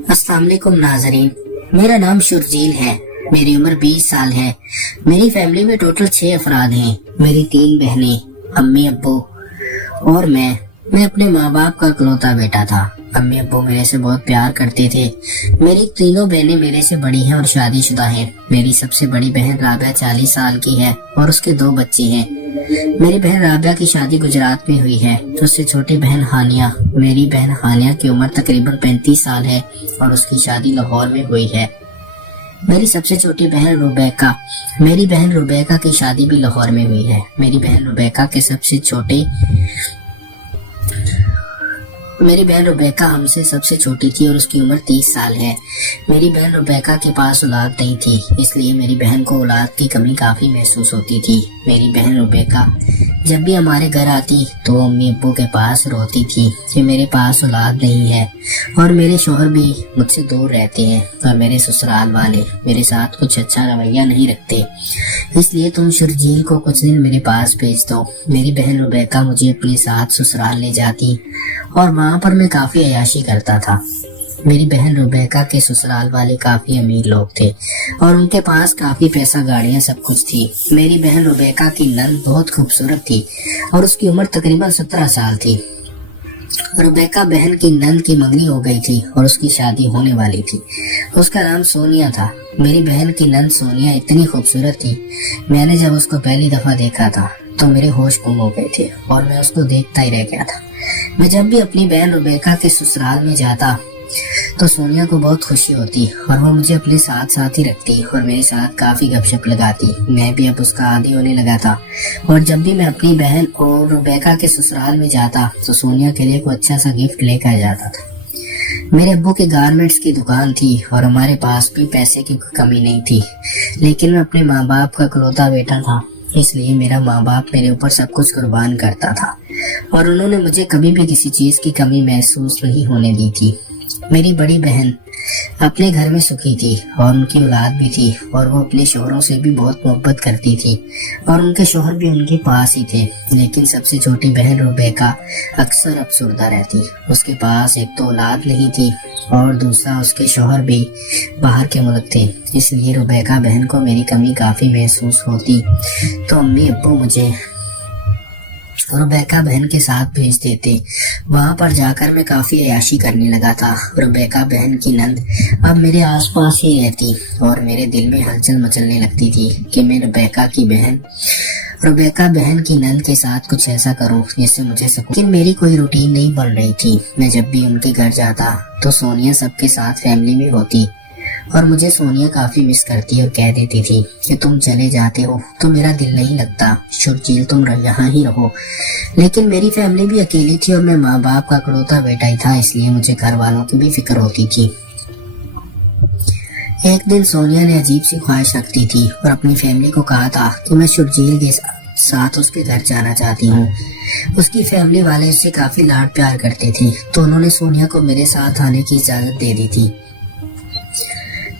السلام علیکم ناظرین، میرا نام شرجیل ہے، میری عمر 20 سال ہے۔ میری فیملی میں ٹوٹل 6 افراد ہیں۔ میری 3 بہنیں، امی ابو اور میں اپنے ماں باپ کا اکلوتا بیٹا تھا۔ امی ابو میرے سے بہت پیار کرتے تھے۔ میری تینوں بہنیں میرے سے بڑی ہیں اور شادی شدہ ہیں۔ میری سب سے بڑی بہن رابعہ 40 سال کی ہے اور اس کے 2 بچے ہیں۔ میری بہن رابعہ کی شادی گجرات میں ہوئی ہے۔ اس سے چھوٹی بہن ہانیہ، میری بہن ہانیہ کی عمر تقریباً 35 سال ہے اور اس کی شادی لاہور میں ہوئی ہے۔ میری سب سے چھوٹی بہن روبیکا، میری بہن روبیکا کی شادی بھی لاہور میں ہوئی ہے۔ میری بہن روبیکا ہم سے سب سے چھوٹی تھی اور اس کی عمر 30 سال ہے۔ میری بہن روبیکا کے پاس اولاد نہیں تھی، اس لیے میری بہن کو اولاد کی کمی کافی محسوس ہوتی تھی۔ میری بہن روبیکا جب بھی ہمارے گھر آتی تو امی ابو کے پاس روتی تھی کہ میرے پاس اولاد نہیں ہے اور میرے شوہر بھی مجھ سے دور رہتے ہیں اور میرے سسرال والے میرے ساتھ کچھ اچھا رویہ نہیں رکھتے، اس لیے تم شرجیل کو کچھ دن میرے پاس بھیج دو۔ میری بہن روبیکا مجھے اپنے ساتھ سسرال لے جاتی اور وہاں پر میں کافی عیاشی کرتا تھا۔ میری بہن روبیکا کے سسرال والے کافی امیر لوگ تھے اور ان کے پاس کافی پیسہ، گاڑیاں، سب کچھ تھی۔ میری بہن روبیکا کی نند بہت خوبصورت تھی اور اس کی عمر تقریباً 17 سال تھی۔ روبیکا بہن کی نند کی منگنی ہو گئی تھی اور اس کی شادی ہونے والی تھی۔ اس کا نام سونیا تھا۔ میری بہن کی نند سونیا اتنی خوبصورت تھی، میں نے جب اس کو پہلی دفعہ دیکھا تھا تو میرے ہوش گم ہو گئے تھے اور میں اس کو دیکھتا ہی رہ گیا تھا۔ میں جب بھی اپنی بہن روبیکا کے سسرال میں جاتا تو سونیا کو بہت خوشی ہوتی اور وہ مجھے اپنے ساتھ ہی رکھتی اور میرے ساتھ کافی گپ شپ لگاتی۔ میں بھی اب اس کا عادی ہونے لگا تھا اور جب بھی میں اپنی بہن اور روبیکا کے سسرال میں جاتا تو سونیا کے لیے کوئی اچھا سا گفٹ لے کر جاتا تھا۔ میرے ابو کی گارمنٹس کی دکان تھی اور ہمارے پاس بھی پیسے کی کوئی کمی نہیں تھی، لیکن میں اپنے ماں باپ کا اکلوتا بیٹا تھا، اس لیے میرا ماں باپ میرے اوپر سب کچھ قربان کرتا تھا اور انہوں نے مجھے کبھی بھی کسی چیز کی کمی محسوس نہیں ہونے دی تھی۔ میری بڑی بہن اپنے گھر میں سکھی تھی اور ان کی اولاد بھی تھی اور وہ اپنے شوہروں سے بھی بہت محبت کرتی تھی اور ان کے شوہر بھی ان کے پاس ہی تھے، لیکن سب سے چھوٹی بہن روبیکا اکثر افسردہ رہتی۔ اس کے پاس ایک تو اولاد نہیں تھی اور دوسرا اس کے شوہر بھی باہر کے ملک تھے، اس لیے روبیکا بہن کو میری کمی کافی محسوس ہوتی تو امی ابو مجھے روبیکا بہن کے ساتھ بھیج دیتے۔ وہاں پر جا کر میں کافی عیاشی کرنے لگا تھا۔ روبیکا بہن کی نند اب میرے آس پاس ہی رہتی اور میرے دل میں ہلچل مچلنے لگتی تھی کہ میں روبیکا بہن کی نند کے ساتھ کچھ ایسا کروں جس سے مجھے سکون۔ لیکن میری کوئی روٹین نہیں بن رہی تھی۔ میں جب بھی ان کے گھر جاتا تو سونیا سب کے ساتھ فیملی میں ہوتی اور مجھے سونیا کافی مس کرتی اور کہہ دیتی تھی کہ تم چلے جاتے ہو تو میرا دل نہیں لگتا، شرجیل تم یہاں ہی رہو۔ لیکن میری فیملی بھی اکیلی تھی اور میں ماں باپ کا اکلوتا بیٹا ہی تھا، اس لیے مجھے گھر والوں کی بھی فکر ہوتی تھی۔ ایک دن سونیا نے عجیب سی خواہش رکھتی تھی اور اپنی فیملی کو کہا تھا کہ میں شرجیل کے ساتھ اس کے گھر جانا چاہتی ہوں۔ اس کی فیملی والے اس سے کافی لاڈ پیار کرتے تھے تو انہوں نے سونیا کو میرے ساتھ آنے کی اجازت دے دی تھی۔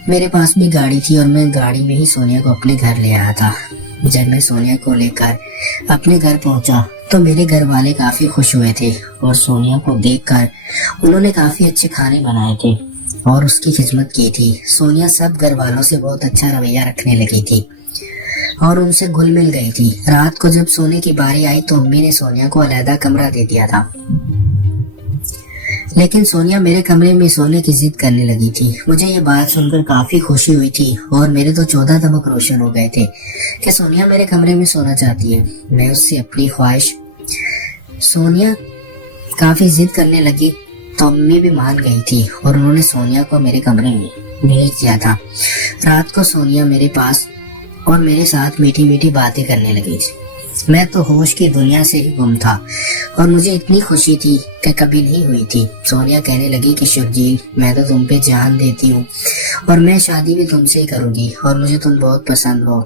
میرے پاس بھی گاڑی تھی اور میں گاڑی میں ہی سونیا کو اپنے گھر لے آیا تھا۔ جب میں سونیا کو لے کر اپنے گھر پہنچا تو میرے گھر والے کافی خوش ہوئے تھے اور سونیا کو دیکھ کر انہوں نے کافی اچھے کھانے بنائے تھے اور اس کی خدمت کی تھی۔ سونیا سب گھر والوں سے بہت اچھا رویہ رکھنے لگی تھی اور ان سے گل مل گئی تھی۔ رات کو جب سونے کی باری آئی تو امی نے سونیا کو علیحدہ کمرہ دے دیا تھا، لیکن سونیا میرے کمرے میں سونے کی ضد کرنے لگی تھی۔ مجھے یہ بات سن کر کافی خوشی ہوئی تھی اور میرے تو 14 دماغ روشن ہو گئے تھے کہ سونیا میرے کمرے میں سونا چاہتی ہے۔ میں اس سے اپنی خواہش، سونیا کافی ضد کرنے لگی تو امی بھی مان گئی تھی اور انہوں نے سونیا کو میرے کمرے میں بھیج دیا تھا۔ رات کو سونیا میرے پاس اور میرے ساتھ میٹھی میٹھی باتیں کرنے لگی تھی۔ میں تو ہوش کی دنیا سے ہی گم تھا اور مجھے اتنی خوشی تھی کہ کبھی نہیں ہوئی تھی۔ سونیا کہنے لگی کہ شرجیل، میں تو تم پہ جان دیتی ہوں اور میں شادی بھی تم سے ہی کروں گی اور مجھے تم بہت پسند ہو۔